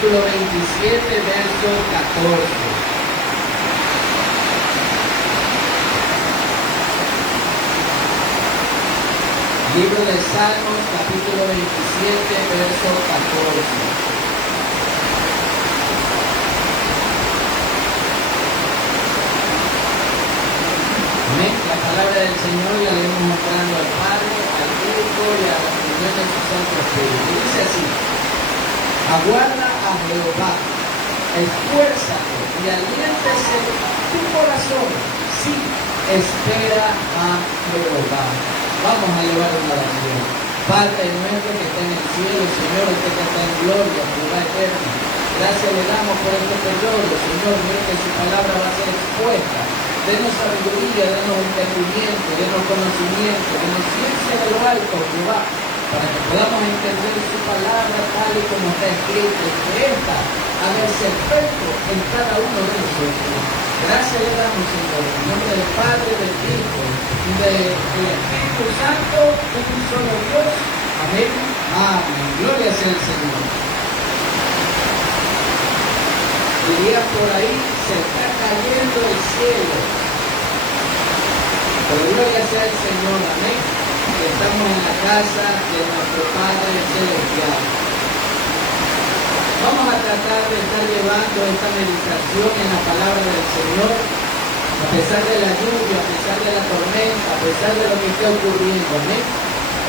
capítulo 27, verso 14. Libro de Salmos, capítulo 27, verso 14. Amén. La palabra del Señor la leemos mostrando al Padre, al Hijo y a la comunión de su Santo Espíritu. Dice así: aguarda a Jehová, esfuérzate y aliéntese tu corazón. Sí, espera a Jehová. Vamos a llevar una oración. Padre nuestro que está en el cielo, Señor, usted que está en gloria, Jehová eterno. Gracias le damos por este periodo, Señor, mire que su palabra va a ser expuesta. Denos sabiduría, denos entendimiento, denos conocimiento, denos ciencia de lo alto, Jehová, para que podamos entender su palabra tal y como está escrito, que esta haberse efecto en cada uno de nosotros. Gracias le damos, Señor, en nombre del Padre, del Hijo, del Espíritu Santo, de un solo Dios. Amén. Amén. Gloria sea el Señor. Diría por ahí, se está cayendo el cielo. Pero gloria sea el Señor, amén. Estamos en la casa de nuestro Padre Celestial. Vamos a tratar de estar llevando esta meditación en la palabra del Señor, a pesar de la lluvia, a pesar de la tormenta, a pesar de lo que esté ocurriendo, amén.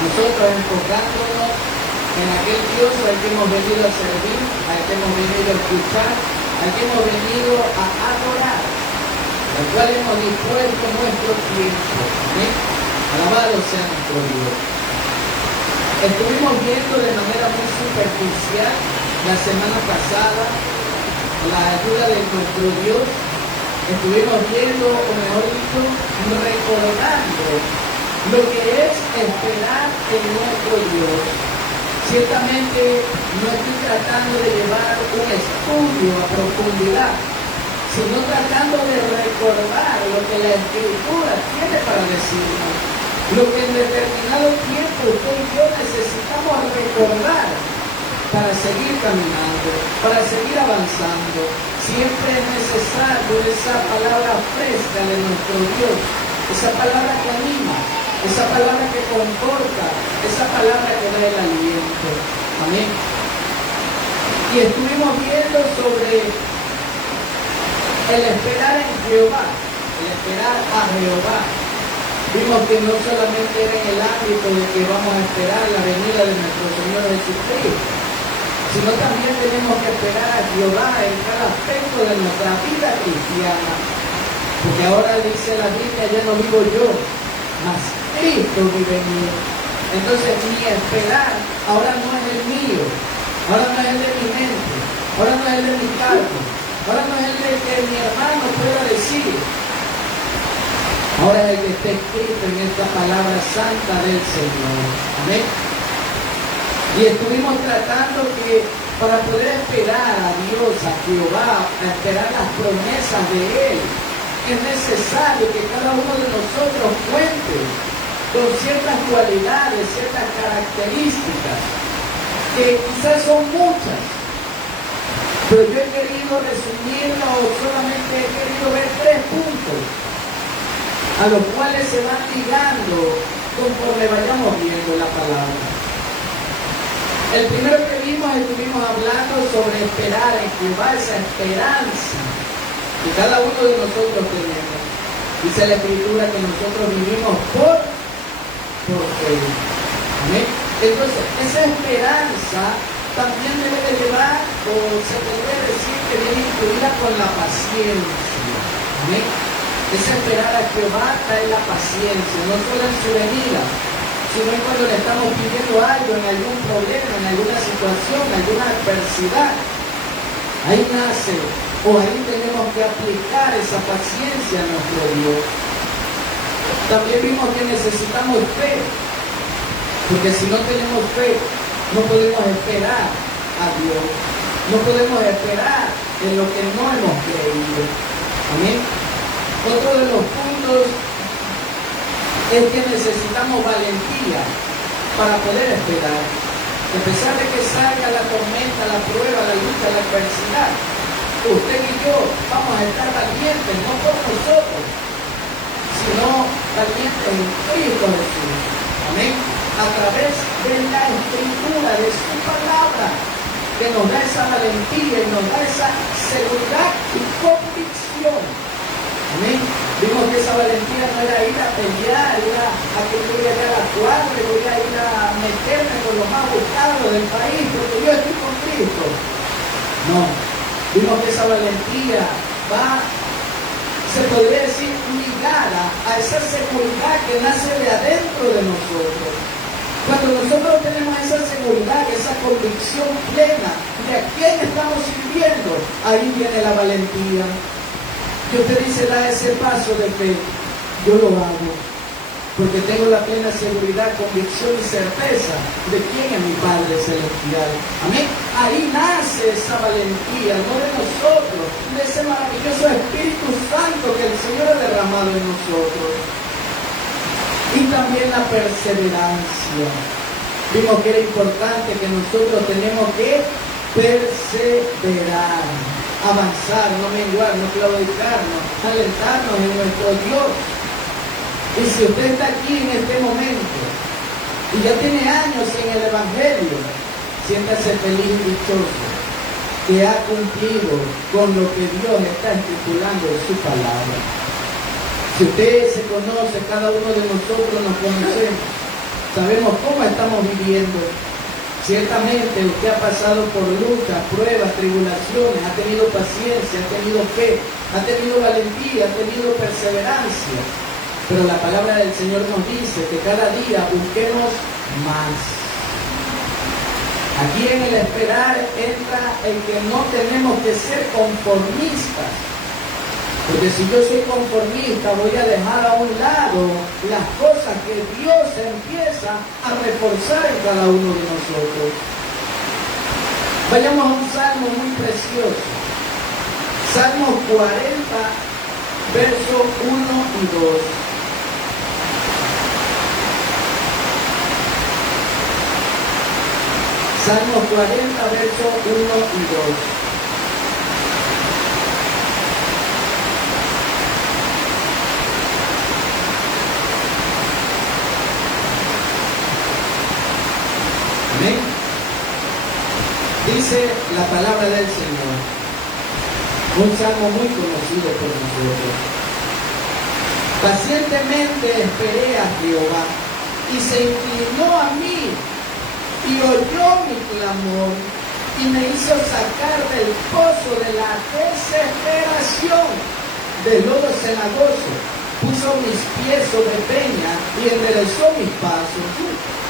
Nosotros enfocándonos en aquel Dios al que hemos venido a servir, al que hemos venido a escuchar, al que hemos venido a adorar, al cual hemos dispuesto nuestro tiempo. ¿Amén? Alabado sea nuestro Dios. Estuvimos viendo de manera muy superficial la semana pasada la ayuda de nuestro Dios. Estuvimos viendo, o mejor dicho, recordando lo que es esperar en nuestro Dios. Ciertamente no estoy tratando de llevar un estudio a profundidad, sino tratando de recordar lo que la Escritura tiene para decirnos, lo que en determinado tiempo usted y yo necesitamos recordar para seguir caminando, para seguir avanzando. Siempre es necesario esa palabra fresca de nuestro Dios, esa palabra que anima, esa palabra que conforta, esa palabra que da el aliento. Amén. Y estuvimos viendo sobre el esperar en Jehová, el esperar a Jehová. Vimos que no solamente era en el ámbito de que vamos a esperar la venida de nuestro Señor Jesucristo, sino también tenemos que esperar a Jehová en cada aspecto de nuestra vida cristiana. Porque ahora dice la Biblia, ya no vivo yo, mas Cristo vive en mí. Entonces mi esperar ahora no es el mío, ahora no es el de mi mente, ahora no es el de mi cargo, ahora no es el de que mi hermano pueda decir. Ahora es el que está escrito en esta palabra santa del Señor. Amén. Y estuvimos tratando que para poder esperar a Dios, a Jehová, a esperar las promesas de Él, es necesario que cada uno de nosotros cuente con ciertas cualidades, ciertas características, que quizás son muchas, pero yo he querido resumirlo o solamente he querido ver 3 puntos, a los cuales se van ligando conforme vayamos viendo la palabra. El primero que vimos, estuvimos hablando sobre esperar en Jehová, esa esperanza que cada uno de nosotros tenemos. Dice la Escritura que nosotros vivimos por fe. ¿Amén? Entonces, esa esperanza también debe de llevar, o se podría decir que viene incluida con la paciencia. ¿Amén? Esa esperar a Jehová trae la paciencia, no solo en su venida, sino cuando le estamos pidiendo algo, en algún problema, en alguna situación, en alguna adversidad. Ahí nace, o ahí tenemos que aplicar esa paciencia a nuestro Dios. También vimos que necesitamos fe, porque si no tenemos fe, no podemos esperar a Dios, no podemos esperar en lo que no hemos creído. Amén. Otro de los puntos es que necesitamos valentía para poder esperar. A pesar de que salga la tormenta, la prueba, la lucha, la adversidad. Usted y yo vamos a estar valientes, no por nosotros, sino valientes en Cristo Jesús. Amén. A través de la Escritura, de su palabra, que nos da esa valentía y nos da esa seguridad y convicción. Amén. Vimos que esa valentía no era ir a pelear, a que yo voy a ir a la cuadra, voy a ir a meterme con los más buscados del país, porque yo estoy con Cristo. No. Vimos que esa valentía va, se podría decir, ligada a esa seguridad que nace de adentro de nosotros. Cuando nosotros tenemos esa seguridad, esa convicción plena de a quién estamos sirviendo, ahí viene la valentía. Y usted dice, da ese paso de fe. Yo lo hago, porque tengo la plena seguridad, convicción y certeza de quién es mi Padre Celestial. Amén. Ahí nace esa valentía, no de nosotros, de ese maravilloso Espíritu Santo que el Señor ha derramado en nosotros. Y también la perseverancia. Vimos que era importante que nosotros tenemos que perseverar, avanzar, no menguar, no claudicarnos, alentarnos en nuestro Dios. Y si usted está aquí en este momento y ya tiene años en el Evangelio, siéntase feliz y dichoso que ha cumplido con lo que Dios está estipulando en su palabra. Si usted se conoce, cada uno de nosotros nos conocemos, sabemos cómo estamos viviendo. Ciertamente usted ha pasado por luchas, pruebas, tribulaciones, ha tenido paciencia, ha tenido fe, ha tenido valentía, ha tenido perseverancia. Pero la palabra del Señor nos dice que cada día busquemos más. Aquí en el esperar entra el que no tenemos que ser conformistas. Porque si yo soy conformista, voy a dejar a un lado las cosas que Dios empieza a reforzar en cada uno de nosotros. Vayamos a un salmo muy precioso. Salmo 40, versos 1 y 2. Salmo 40, versos 1 y 2. Amén. Dice la palabra del Señor, un salmo muy conocido por nosotros. Pacientemente esperé a Jehová y se inclinó a mí y oyó mi clamor y me hizo sacar del pozo de la desesperación, del lodo cenagoso. Puso mis pies sobre peña y enderezó mis pasos.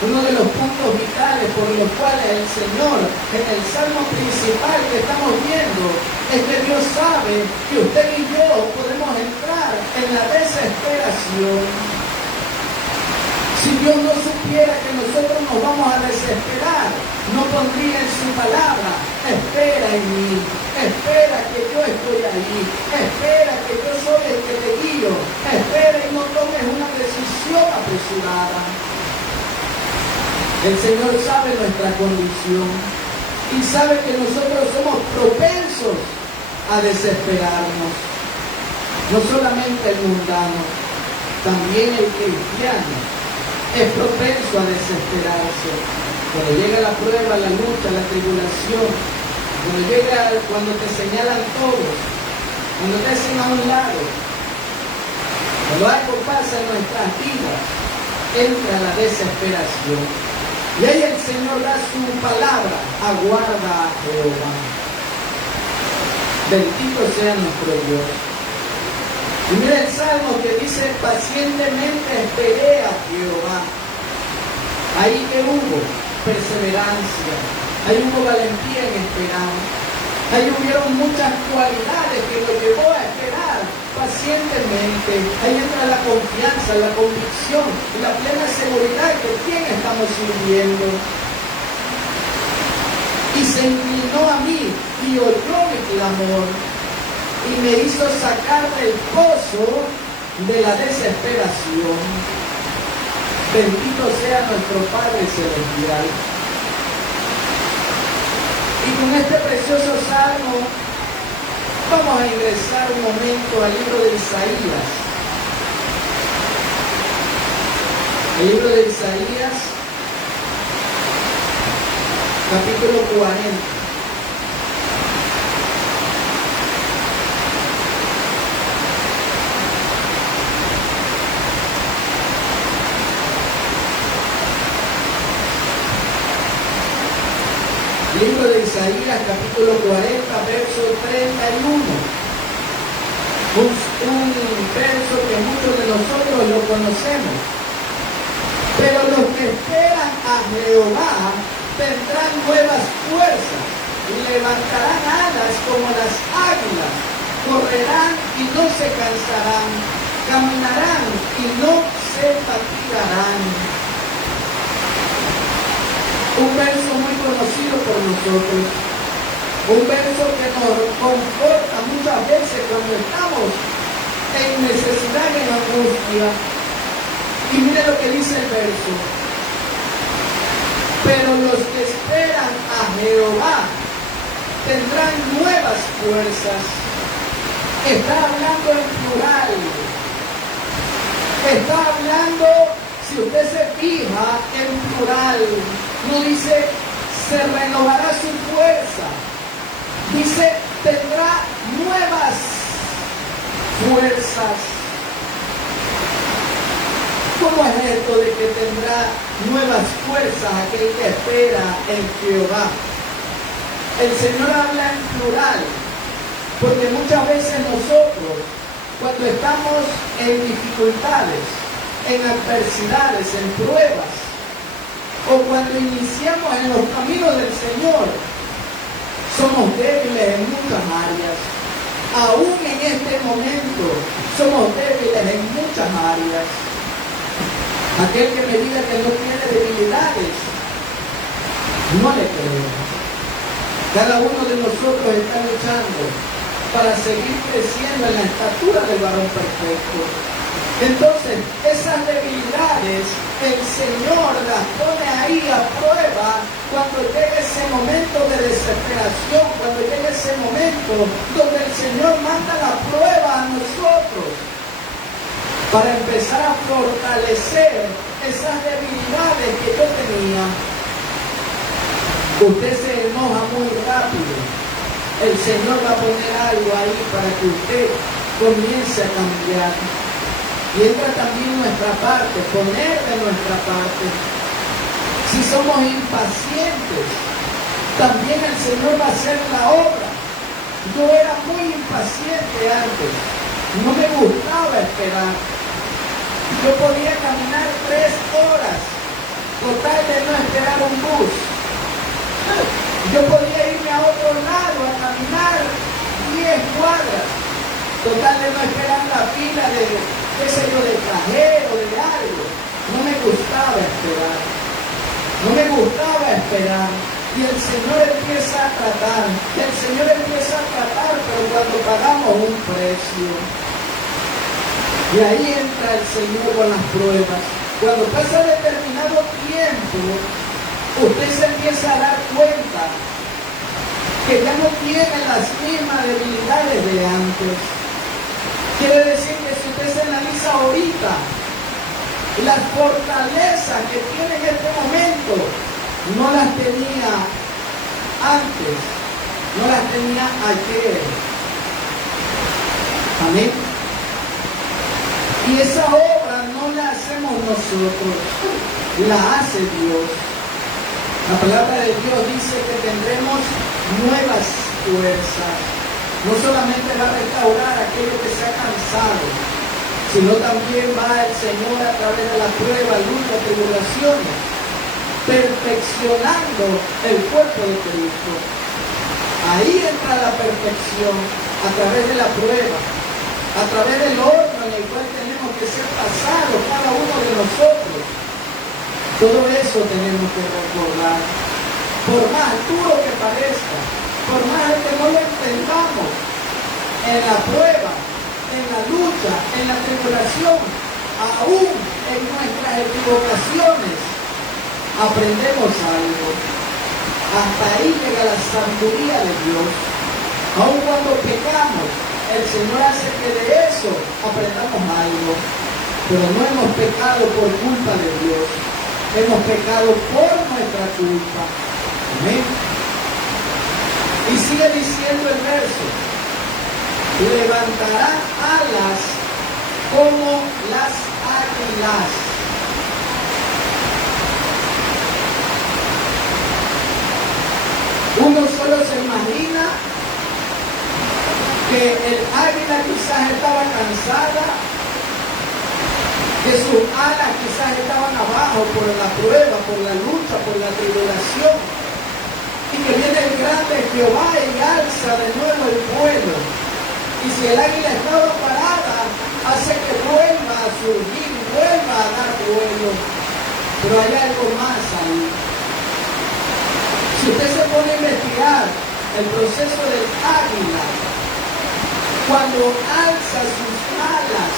Uno de los puntos vitales por los cuales el Señor, en el salmo principal que estamos viendo, es que Dios sabe que usted y yo podemos entrar en la desesperación. Si Dios no supiera que nosotros nos vamos a desesperar, no pondría en su palabra, espera en mí, espera que yo estoy ahí, espera que yo soy el que te guío, espera y no tomes una decisión apresurada. El Señor sabe nuestra condición y sabe que nosotros somos propensos a desesperarnos. No solamente el mundano, también el cristiano es propenso a desesperarse. Cuando llega la prueba, la lucha, la tribulación, cuando te señalan todos, cuando te hacen a un lado, cuando algo pasa en nuestras vidas, entra la desesperación. Y ahí el Señor da su palabra, aguarda a Jehová. Bendito sea nuestro Dios. Y mira el Salmo que dice, pacientemente esperé a Jehová. Ahí que hubo perseverancia, ahí hubo valentía en esperar. Ahí hubieron muchas cualidades que lo llevó a esperar pacientemente. Ahí entra la confianza, la convicción y la plena seguridad de quién estamos sirviendo. Y se inclinó a mí y oyó mi clamor y me hizo sacar del pozo de la desesperación. Bendito sea nuestro Padre Celestial. Y Con este precioso salmo vamos a ingresar un momento al libro de Isaías. El libro de Isaías, capítulo 40. Libro de Isaías, capítulo 40, verso 31. Un verso que muchos de nosotros lo conocemos. Pero los que esperan a Jehová tendrán nuevas fuerzas, levantarán alas como las águilas, correrán y no se cansarán, caminarán y no se fatigarán. Un verso muy conocido por nosotros, un verso que nos conforta muchas veces cuando estamos en necesidad y en angustia. Y mire lo que dice el verso: pero los que esperan a Jehová tendrán nuevas fuerzas. Está hablando en plural, está hablando, si usted se fija, en plural. No dice se renovará su fuerza, dice tendrá nuevas fuerzas. ¿Cómo es esto de que tendrá nuevas fuerzas aquel que espera en Jehová? El Señor habla en plural, porque muchas veces nosotros, cuando estamos en dificultades, en adversidades, en pruebas, o cuando iniciamos en los caminos del Señor, somos débiles en muchas áreas. Aún en este momento somos débiles en muchas áreas. Aquel que me diga que no tiene debilidades, no le creo. Cada uno de nosotros está luchando para seguir creciendo en la estatura del varón perfecto. Entonces, esas debilidades, el Señor las pone ahí a prueba cuando llegue ese momento de desesperación, cuando llegue ese momento donde el Señor manda la prueba a nosotros para empezar a fortalecer esas debilidades que yo tenía. Usted se enoja muy rápido. El Señor va a poner algo ahí para que usted comience a cambiar. Y entra también nuestra parte, poner de nuestra parte. Si somos impacientes, también el Señor va a hacer la obra. Yo era muy impaciente antes, no me gustaba esperar. Yo podía caminar 3 horas, con tal de no esperar un bus. Yo podía irme a otro lado a caminar 10 cuadras, con tal de no esperar la fila de, qué sé yo, de cajero, de algo. No me gustaba esperar. No me gustaba esperar. Y el Señor empieza a tratar. Y el Señor empieza a tratar, pero cuando pagamos un precio. Y ahí entra el Señor con las pruebas. Cuando pasa determinado tiempo, usted se empieza a dar cuenta que ya no tiene las mismas debilidades de antes. Quiere decir que si usted se analiza ahorita, las fortalezas que tiene en este momento, no las tenía antes, no las tenía ayer. Amén. Y esa obra no la hacemos nosotros, la hace Dios. La palabra de Dios dice que tendremos nuevas fuerzas. No solamente va a restaurar aquello que se ha cansado, sino también va el Señor a través de la prueba, lucha, tribulaciones, perfeccionando el cuerpo de Cristo. Ahí entra la perfección, a través de la prueba, a través del horno en el cual tenemos que ser pasados cada uno de nosotros. Todo eso tenemos que recordar. Por más duro que parezca, por más que no lo entendamos, en la prueba, en la lucha, en la tribulación, aún en nuestras equivocaciones, aprendemos algo. Hasta ahí llega la sabiduría de Dios. Aun cuando pecamos, el Señor hace que de eso aprendamos algo. Pero no hemos pecado por culpa de Dios. Hemos pecado por nuestra culpa. Amén. Y sigue diciendo el verso: levantará alas como las águilas. Uno solo se imagina que el águila quizás estaba cansada, que sus alas quizás estaban abajo por la prueba, por la lucha, por la tribulación, y que viene el grande Jehová y alza de nuevo el vuelo. Y si el águila estaba parada, hace que vuelva a surgir, vuelva a dar vuelo. Pero hay algo más ahí. Si usted se pone a investigar el proceso del águila, cuando alza sus alas,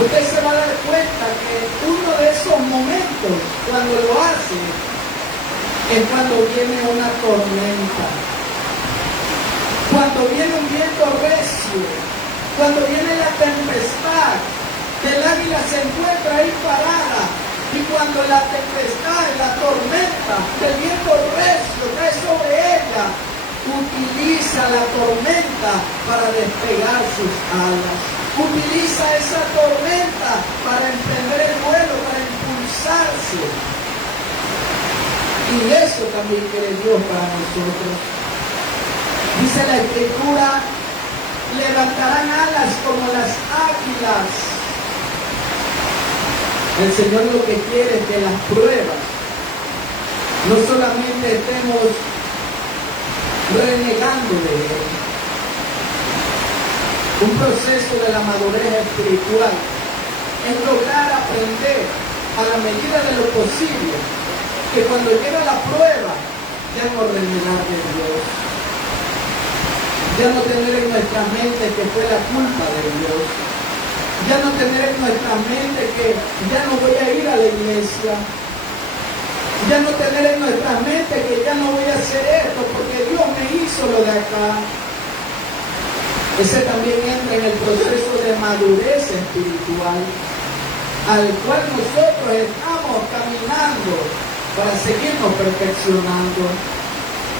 usted se va a dar cuenta que uno de esos momentos, cuando lo hace, es cuando viene una tormenta, cuando viene un viento recio, cuando viene la tempestad. El águila se encuentra ahí parada, y cuando la tempestad, la tormenta, el viento recio cae sobre ella, utiliza la tormenta para despegar sus alas. Utiliza esa tormenta para emprender el vuelo, para impulsarse. Y eso también quiere Dios para nosotros. Dice la Escritura: levantarán alas como las águilas. El Señor lo que quiere es que las pruebas no solamente estemos renegando de Él. Un proceso de la madurez espiritual es lograr aprender a la medida de lo posible que cuando llega la prueba ya no renegar de Dios, ya no tener en nuestra mente que fue la culpa de Dios, ya no tener en nuestra mente que ya no voy a ir a la iglesia, ya no tener en nuestra mente que ya no voy a hacer esto porque Dios me hizo lo de acá. Ese también entra en el proceso de madurez espiritual, al cual nosotros estamos caminando para seguirnos perfeccionando.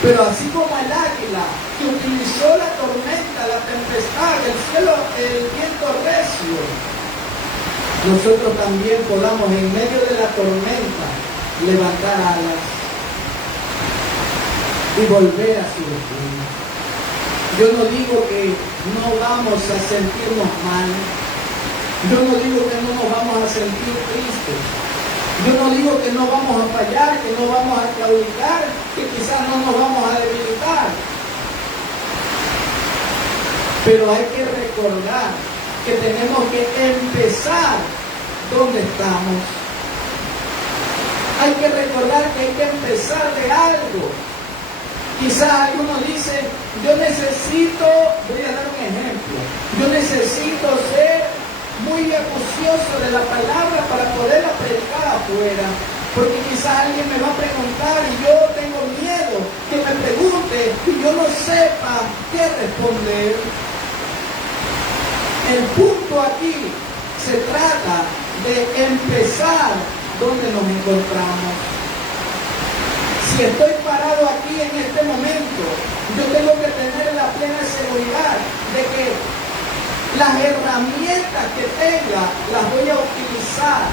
Pero así como el águila que utilizó la tormenta, la tempestad, el cielo, el viento recio, nosotros también podamos en medio de la tormenta levantar alas y volver a surgir. Yo no digo que no vamos a sentirnos mal. Yo no digo que no nos vamos a sentir tristes. Yo no digo que no vamos a fallar, que no vamos a claudicar, que quizás no nos vamos a debilitar. Pero hay que recordar que tenemos que empezar donde estamos. Hay que recordar que hay que empezar de algo. Quizás algunos dicen: yo necesito, voy a dar un ejemplo, yo necesito ser muy acucioso de la palabra para poderla predicar afuera, porque quizás alguien me va a preguntar y yo tengo miedo que me pregunte y yo no sepa qué responder. El punto aquí se trata de empezar donde nos encontramos. Si estoy parado aquí en este momento, yo tengo que tener la plena seguridad de que las herramientas que tenga las voy a utilizar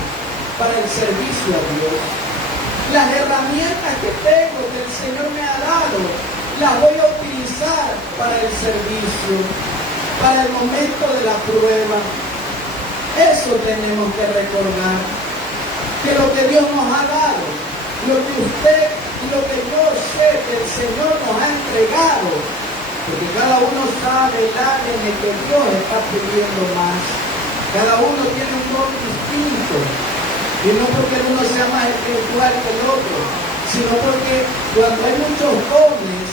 para el servicio a Dios. Las herramientas que tengo, que el Señor me ha dado, las voy a utilizar para el servicio, para el momento de la prueba. Eso tenemos que recordar, que lo que Dios nos ha dado, lo que usted y lo que yo sé que el Señor nos ha entregado, porque cada uno sabe el área en el que Dios está pidiendo más. Cada uno tiene un don distinto. Y no porque uno sea más espiritual que el otro, sino porque cuando hay muchos dones,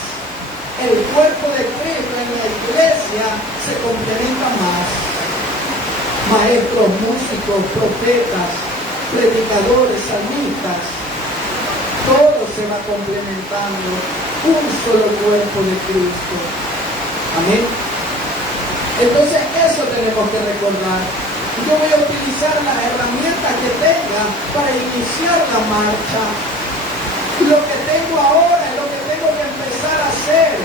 el cuerpo de Cristo en la iglesia se complementa más. Maestros, músicos, profetas, predicadores, salmistas. Todo se va complementando. Un solo cuerpo de Cristo. Amén. Entonces eso tenemos que recordar. Yo voy a utilizar las herramientas que tenga para iniciar la marcha. Lo que tengo ahora es lo que tengo que empezar a hacer.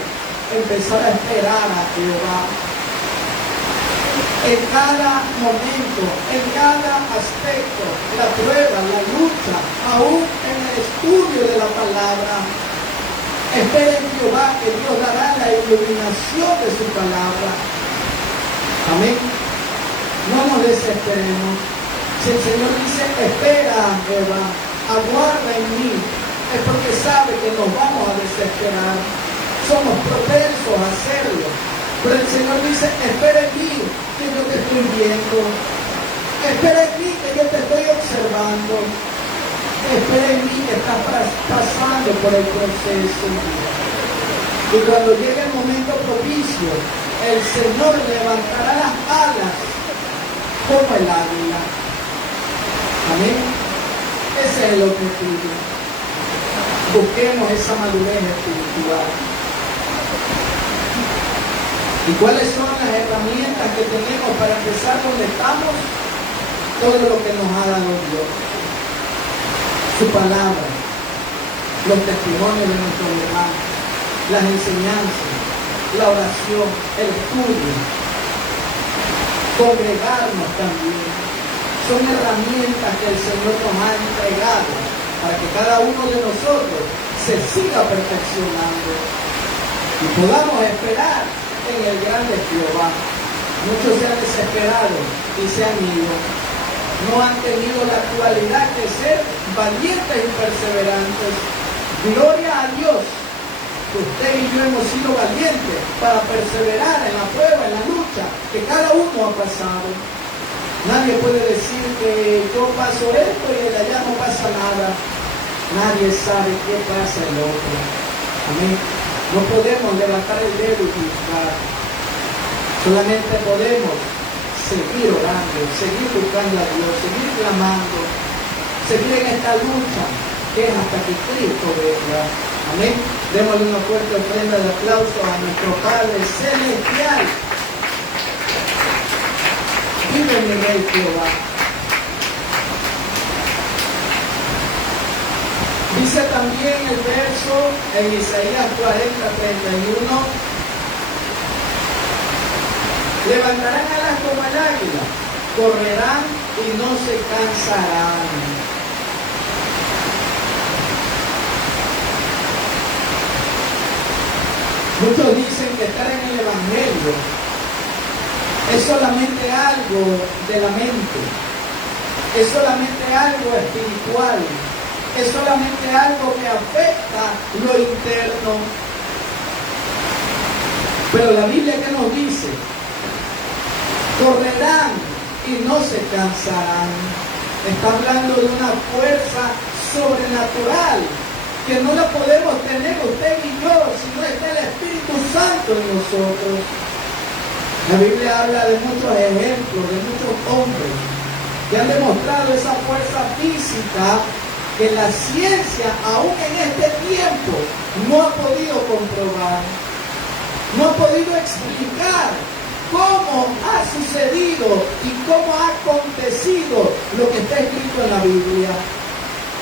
Empezar a esperar a Jehová. En cada momento, en cada aspecto, la prueba, la lucha, aún en el estudio de la palabra. Espera en Jehová, que Dios dará la iluminación de su palabra. Amén. No nos desesperemos. Si el Señor dice, espera, Jehová, aguarda en mí, es porque sabe que nos vamos a desesperar. Somos propensos a hacerlo. Pero el Señor dice, espera en mí, que yo te estoy viendo. Espera en mí, que yo te estoy observando. Espera en mí, que estás pasando por el proceso. Y cuando llegue el momento propicio, el Señor levantará las alas como el águila. Amén. Ese es el objetivo. Busquemos esa madurez espiritual. ¿Y cuáles son las herramientas que tenemos para empezar donde estamos? Todo lo que nos ha dado Dios. Su palabra, los testimonios de nuestros hermanos, las enseñanzas, la oración, el estudio, congregarnos también. Son herramientas que el Señor nos ha entregado para que cada uno de nosotros se siga perfeccionando y podamos esperar en el grande Jehová. Muchos se han desesperado y se han ido. No han tenido la cualidad de ser valientes y perseverantes. Gloria a Dios que usted y yo hemos sido valientes para perseverar en la prueba, en la lucha que cada uno ha pasado. Nadie puede decir que yo paso esto y de allá no pasa nada. Nadie sabe qué pasa el otro. Amén. No podemos levantar el dedo y juzgar. Solamente podemos seguir orando, seguir buscando a Dios, seguir clamando, seguir en esta lucha que es hasta que Cristo venga. Amén. Démosle una fuerte ofrenda de aplauso a nuestro Padre Celestial. Vive mi Rey Jehová. Dice también el verso en Isaías 40:31. Levantarán alas como el águila, correrán y no se cansarán. Muchos dicen que estar en el Evangelio es solamente algo de la mente, es solamente algo espiritual, es solamente algo que afecta lo interno. Pero la Biblia, ¿qué nos dice? Correrán y no se cansarán. Está hablando de una fuerza sobrenatural que no la podemos tener usted y yo si no está el Espíritu Santo en nosotros. La Biblia habla de muchos ejemplos, de muchos hombres que han demostrado esa fuerza física que la ciencia, aún en este tiempo, no ha podido comprobar, no ha podido explicar cómo ha sucedido y cómo ha acontecido lo que está escrito en la Biblia.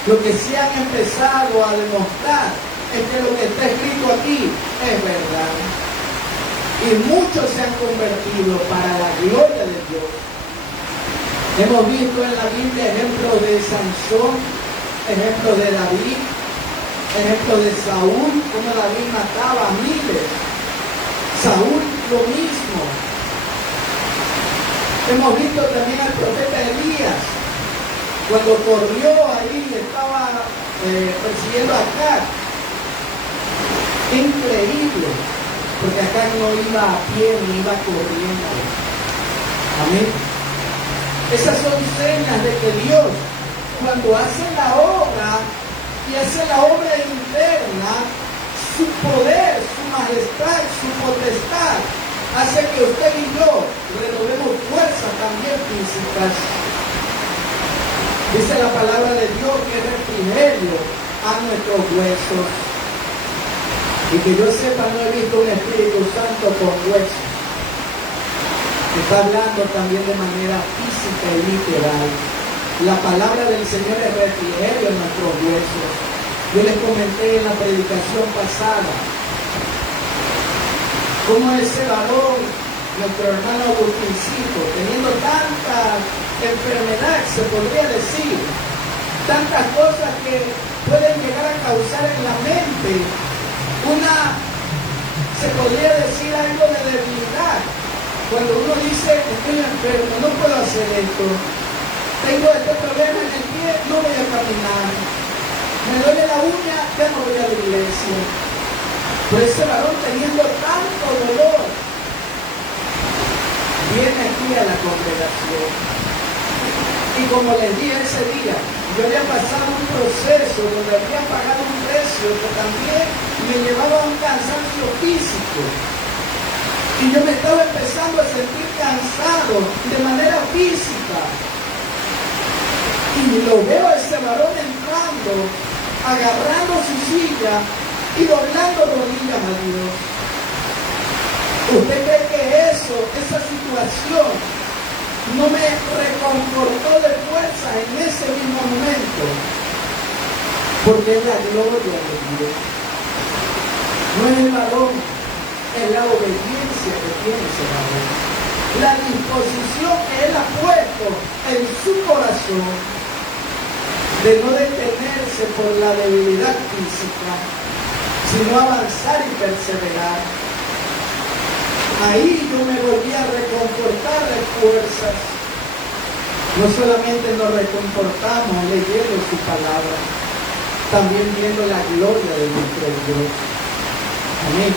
Lo que sí han empezado a demostrar es que lo que está escrito aquí es verdad. Y muchos se han convertido para la gloria de Dios. Hemos visto en la Biblia ejemplos de Sansón, ejemplos de David, ejemplos de Saúl, cómo David mataba a miles. Saúl lo mismo. Hemos visto también al profeta Elías, cuando corrió ahí, estaba persiguiendo a Acab. Increíble, porque Acab no iba a pie ni iba corriendo. Amén. Esas son señas de que Dios, cuando hace la obra y hace la obra interna, su poder, su majestad, su potestad, hace que usted y yo renovemos fuerzas también físicas. Dice la palabra de Dios que es refrigerio a nuestros huesos. Y que yo sepa, no he visto un Espíritu Santo con huesos. Está hablando también de manera física y literal. La palabra del Señor es refrigerio en nuestros huesos. Yo les comenté en la predicación pasada cómo ese varón, nuestro hermano Agustincito, teniendo tanta enfermedad, se podría decir, tantas cosas que pueden llegar a causar en la mente se podría decir algo de debilidad. Cuando uno dice, estoy enfermo, no puedo hacer esto, tengo este problema en el pie, no voy a caminar, me duele la uña, ya no voy a la iglesia. Pero ese varón, teniendo tanto dolor, viene aquí a la congregación. Y como les dije ese día, yo había pasado un proceso donde había pagado un precio que también me llevaba a un cansancio físico. Y yo me estaba empezando a sentir cansado de manera física. Y lo veo a ese varón entrando, agarrando su silla y doblando rodillas a Dios. ¿Usted cree que esa situación, no me reconfortó de fuerza en ese mismo momento? Porque es la gloria de Dios. No es el varón, es la obediencia que tiene ese varón. La disposición que él ha puesto en su corazón de no detenerse por la debilidad física, sino avanzar y perseverar. Ahí yo me volví a reconfortar de fuerzas. No solamente nos reconfortamos leyendo su palabra, también viendo la gloria de nuestro Dios. Amén.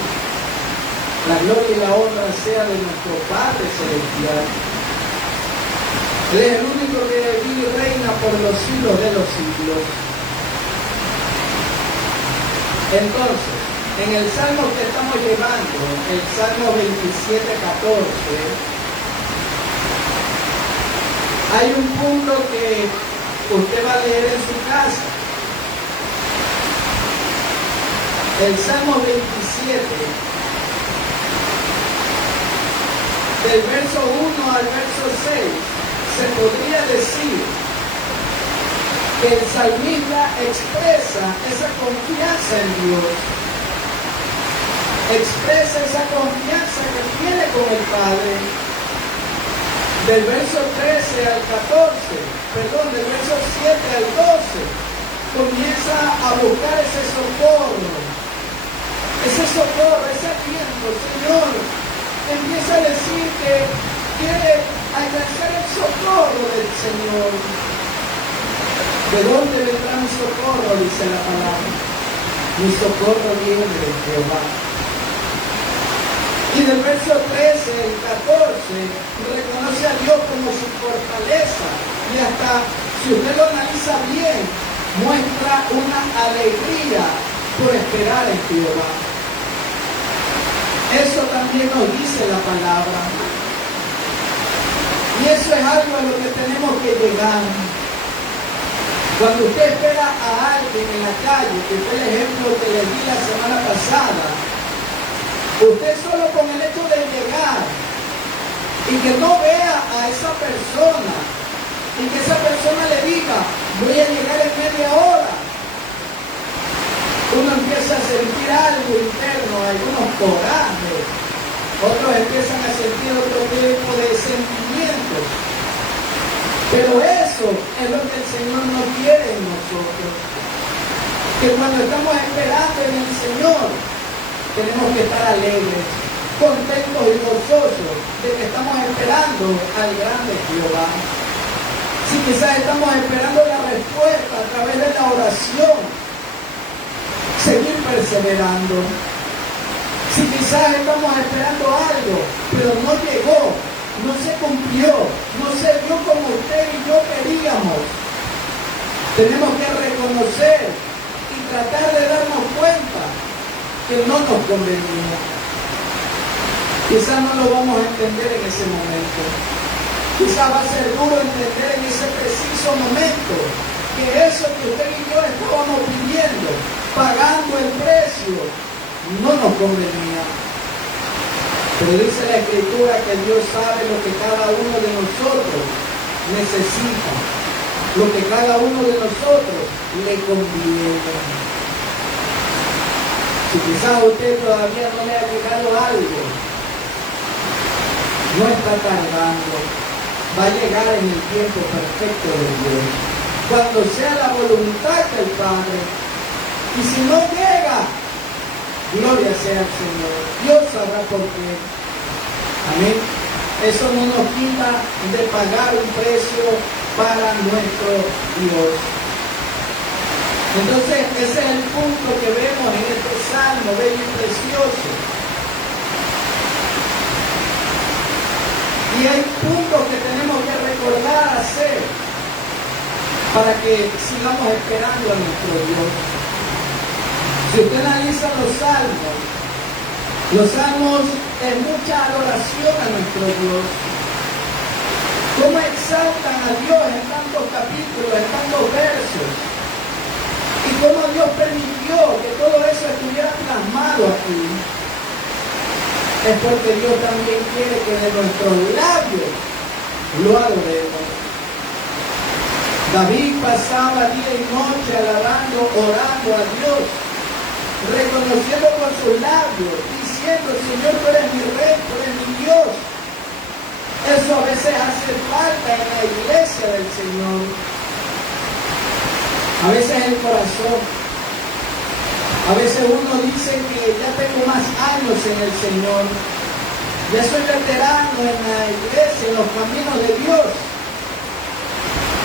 La gloria y la honra sea de nuestro Padre Celestial. Él es el único que vive y reina por los siglos de los siglos. Entonces, en el Salmo que estamos llevando, el Salmo 27:14, hay un punto que usted va a leer en su casa. El Salmo 27, del verso 1 al verso 6, se podría decir que el salmista expresa esa confianza en Dios. Expresa esa confianza que tiene con el Padre. Del verso 13 al 14, perdón, del verso 7 al 12, comienza a buscar ese socorro, ese aliento. Señor, empieza a decir que quiere alcanzar el socorro del Señor. ¿De dónde vendrá mi socorro? Dice la palabra. Mi socorro viene de Jehová. Y del verso 13 al 14 reconoce a Dios como su fortaleza. Y hasta, si usted lo analiza bien, muestra una alegría por esperar en Jehová. Eso también nos dice la palabra. Y eso es algo a lo que tenemos que llegar. Cuando usted espera a alguien en la calle, que fue el ejemplo que les di la semana pasada, usted solo con el hecho de llegar y que no vea a esa persona y que esa persona le diga, voy a llegar en media hora, uno empieza a sentir algo interno, algunos corajes, otros empiezan a sentir otro tipo de sentimientos. Pero eso es lo que el Señor no quiere en nosotros. Que cuando estamos esperando en el Señor, tenemos que estar alegres, contentos y gozosos de que estamos esperando al grande Jehová. Si quizás estamos esperando la respuesta a través de la oración, seguir perseverando. Si quizás estamos esperando algo, pero no llegó, no se cumplió, no se dio como usted y yo queríamos, tenemos que reconocer y tratar de darnos cuenta que no nos convenía. Quizás no lo vamos a entender en ese momento. Quizás va a ser duro entender en ese preciso momento. que eso que usted y yo estábamos pidiendo, pagando el precio, no nos convenía. Pero dice la Escritura que Dios sabe lo que cada uno de nosotros necesita, lo que cada uno de nosotros le conviene. Si quizás a usted todavía no le ha llegado algo, no está tardando, va a llegar en el tiempo perfecto de Dios, cuando sea la voluntad del Padre. Y si no llega, gloria sea al Señor, Dios sabrá por qué. Amén. Eso no nos quita de pagar un precio para nuestro Dios. Entonces, ese es el punto que vemos en este salmo bello y precioso. Y hay puntos que tenemos que recordar hacer para que sigamos esperando a nuestro Dios. Si usted analiza los salmos es mucha adoración a nuestro Dios. Cómo exaltan a Dios en tantos capítulos, en tantos versos. Y cómo Dios permitió que todo eso estuviera plasmado aquí. Es porque Dios también quiere que de nuestros labios lo adoremos. David pasaba día y noche alabando, orando a Dios, reconociendo con sus labios, diciendo: Señor, tú eres mi rey, tú eres mi Dios. Eso a veces hace falta en la iglesia del Señor. A veces el corazón. A veces uno dice que ya tengo más años en el Señor. Ya soy veterano en la iglesia, en los caminos de Dios.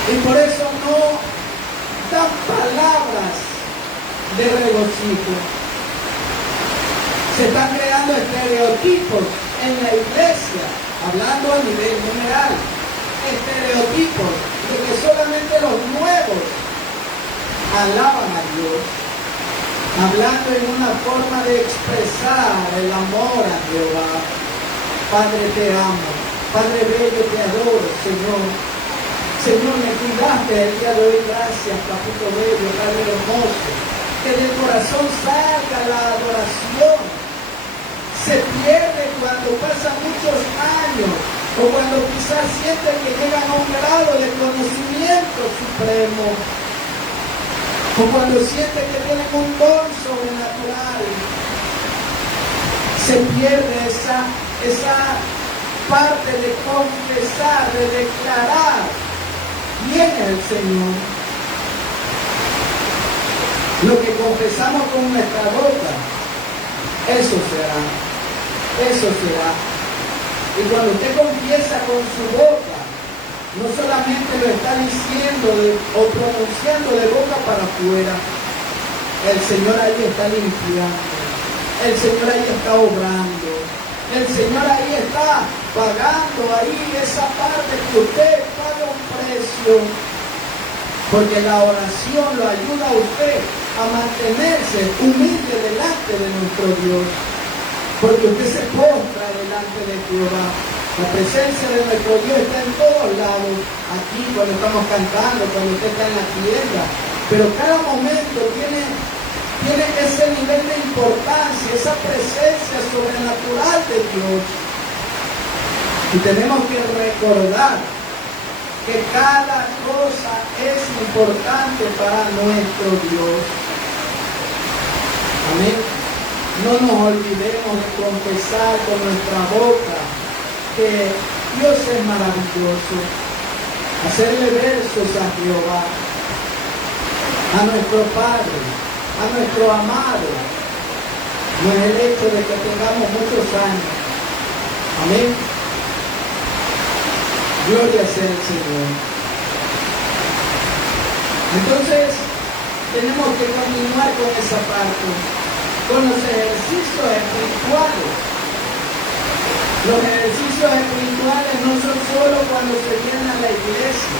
Y por eso no dan palabras de regocijo. Se están creando estereotipos en la iglesia, hablando a nivel general. Estereotipos de que solamente los nuevos alaban a Dios, hablando en una forma de expresar el amor a Jehová. Padre, te amo. Padre bello, te adoro, Señor. Señor, me cuidaste el día de hoy. Gracias, Papito bello, Padre hermoso. Que del corazón salga la adoración. Se pierde cuando pasan muchos años, o cuando quizás sienten que llegan a un grado de conocimiento supremo, o cuando sienten que tienen un don sobrenatural. Se pierde esa parte de confesar, de declarar: viene el Señor. Lo que confesamos con nuestra boca, eso será. Eso será. Y cuando usted confiesa con su boca, no solamente lo está diciendo o pronunciando de boca para afuera. El Señor ahí está limpiando. El Señor ahí está obrando. El Señor ahí está pagando ahí esa parte que usted paga un precio. Porque la oración lo ayuda a usted a mantenerse humilde delante de nuestro Dios. Porque usted se postra delante de Jehová. La presencia de nuestro Dios está en todos lados. Aquí cuando estamos cantando, cuando usted está en la tienda. Pero cada momento tiene ese nivel de importancia, esa presencia sobrenatural de Dios. Y tenemos que recordar que cada cosa es importante para nuestro Dios. Amén. No nos olvidemos de confesar con nuestra boca que Dios es maravilloso. Hacerle versos a Jehová, a nuestro Padre, a nuestro amado. No es el hecho de que tengamos muchos años. Amén. Gloria sea el Señor. Entonces, tenemos que continuar con esa parte, con los ejercicios espirituales. Los ejercicios espirituales no son solo cuando se viene a la iglesia,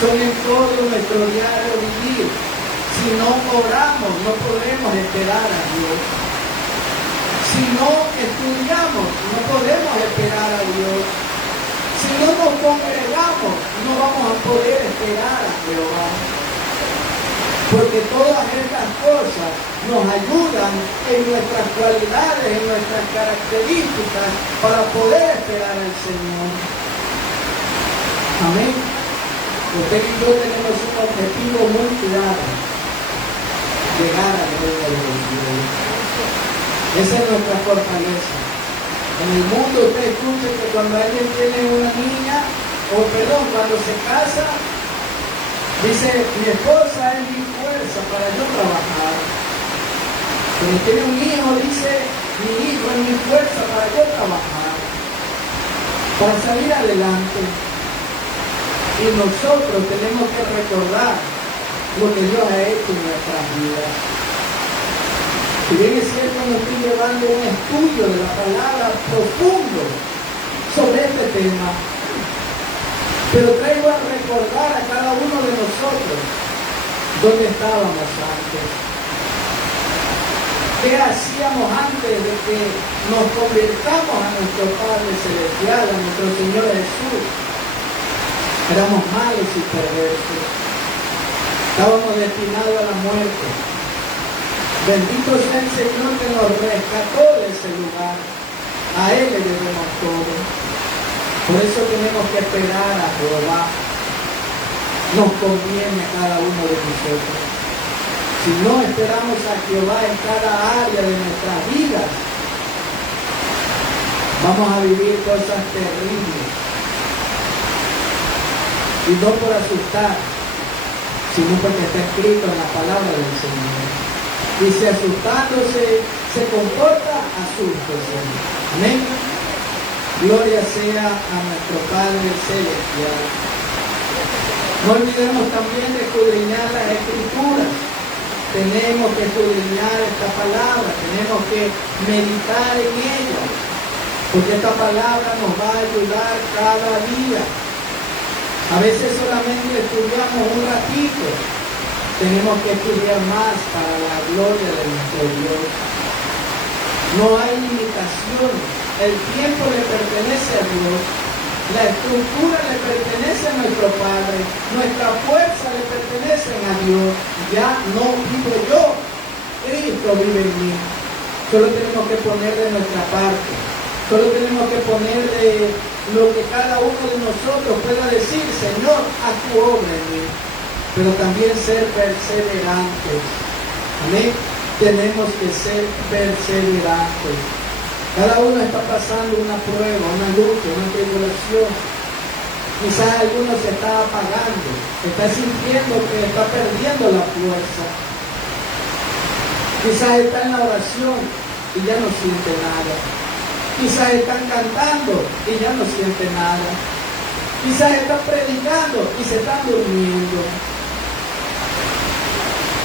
son en todo nuestro diario vivir. Si no oramos, no podemos esperar a Dios. Si no estudiamos, no podemos esperar a Dios. Si no nos congregamos, no vamos a poder esperar a Jehová. Porque todas estas cosas nos ayudan en nuestras cualidades, en nuestras características para poder esperar al Señor. Amén. Usted y yo tenemos un objetivo muy claro: llegar al reino de los cielos. Esa es nuestra fortaleza. En el mundo usted escucha que cuando alguien tiene una niña, cuando se casa, dice, mi esposa es mi fuerza para yo trabajar. Cuando tiene un hijo, dice, mi hijo es mi fuerza para yo trabajar, para salir adelante. Y nosotros tenemos que recordar lo que Dios ha hecho en nuestras vidas. Si bien es cierto, no estoy llevando un estudio de la palabra profundo sobre este tema, pero traigo a recordar a cada uno de nosotros dónde estábamos antes. ¿Qué hacíamos antes de que nos convirtamos a nuestro Padre Celestial, a nuestro Señor Jesús? Éramos malos y perversos. Estábamos destinados a la muerte. Bendito sea el Señor que nos rescató de ese lugar. A Él le debemos todo. Por eso tenemos que esperar a Jehová. Nos conviene a cada uno de nosotros. Si no esperamos a Jehová en cada área de nuestras vidas, vamos a vivir cosas terribles. Y no por asustar, sino porque está escrito en la palabra del Señor. Y si asustándose se comporta, asústese. Amén. Gloria sea a nuestro Padre Celestial. No olvidemos también de escudriñar las Escrituras. Tenemos que escudriñar esta palabra, tenemos que meditar en ella, porque esta palabra nos va a ayudar cada día. A veces solamente estudiamos un ratito, tenemos que estudiar más para la gloria de nuestro Dios. No hay limitaciones, el tiempo le pertenece a Dios, la estructura le pertenece a nuestro Padre, nuestra fuerza le pertenece a Dios. Ya no vivo yo, Cristo vive en mí. Solo tenemos que poner de nuestra parte, solo tenemos que poner de lo que cada uno de nosotros pueda decir, Señor, haz tu obra en mí, pero también ser perseverantes. Amén. Tenemos que ser perseverantes. Cada uno está pasando una prueba, una lucha, una tribulación. Quizás alguno se está apagando, está sintiendo que está perdiendo la fuerza. Quizás está en la oración y ya no siente nada. Quizás están cantando y ya no siente nada. Quizás están predicando y se están durmiendo.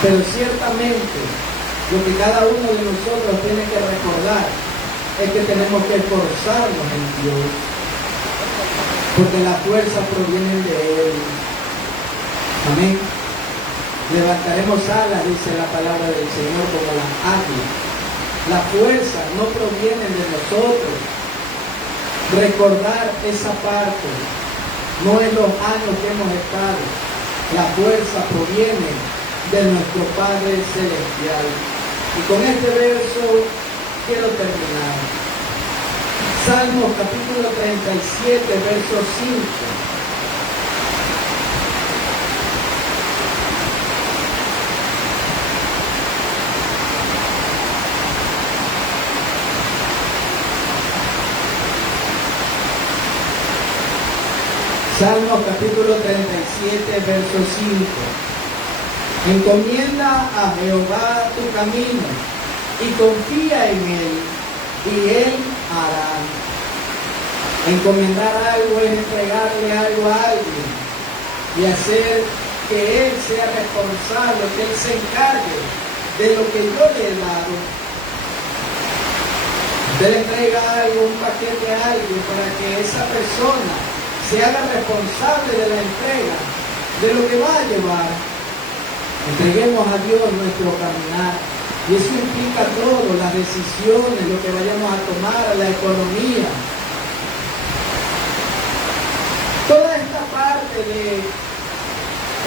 Pero ciertamente lo que cada uno de nosotros tiene que recordar es que tenemos que esforzarnos en Dios, porque la fuerza proviene de Él. Amén. Levantaremos alas, dice la palabra del Señor, como las águilas. La fuerza no proviene de nosotros. Recordar esa parte, no en los años que hemos estado. La fuerza proviene de nuestro Padre Celestial. Y con este verso quiero terminar. Salmo capítulo 37, verso 5. Salmo capítulo 37, verso 5. Encomienda a Jehová tu camino y confía en Él, y Él hará. Encomendar algo es entregarle algo a alguien y hacer que Él sea responsable, que Él se encargue de lo que yo le he dado. Usted le entrega algo, un paquete a alguien para que esa persona se haga responsable de la entrega, de lo que va a llevar. Entreguemos a Dios nuestro caminar. Y eso implica todo, las decisiones, lo que vayamos a tomar, la economía. Toda esta parte de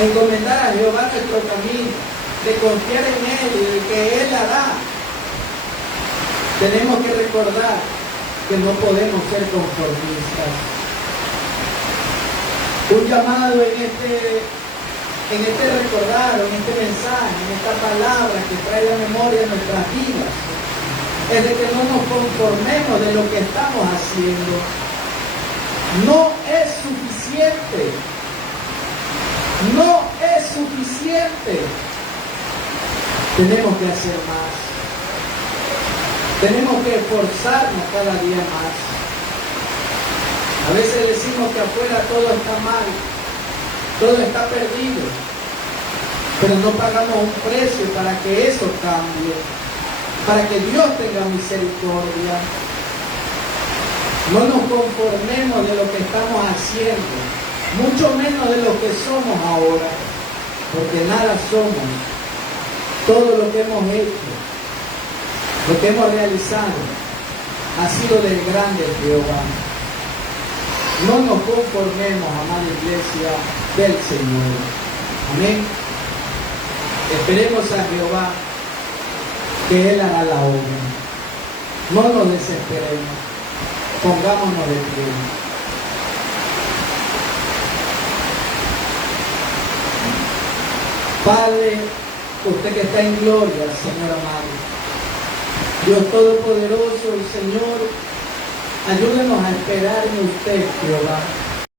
encomendar a Jehová nuestro camino de confiar en Él y de que Él hará. Tenemos que recordar que no podemos ser conformistas. Un llamado en este recordar, en este mensaje, en esta palabra que trae a memoria nuestras vidas, es de que no nos conformemos de lo que estamos haciendo. No es suficiente. No es suficiente. Tenemos que hacer más. Tenemos que esforzarnos cada día más. A veces decimos que afuera todo está mal, todo está perdido, pero no pagamos un precio para que eso cambie, para que Dios tenga misericordia. No nos conformemos de lo que estamos haciendo, mucho menos de lo que somos ahora, porque nada somos. Todo lo que hemos hecho, lo que hemos realizado, ha sido del grande Jehová. No nos conformemos, amada iglesia del Señor. Amén. Esperemos a Jehová, que Él hará la obra. No nos desesperemos. Pongámonos de pie. Padre, usted que está en gloria, Señor amado, Dios Todopoderoso y Señor, ayúdenos a esperar en usted, Jehová.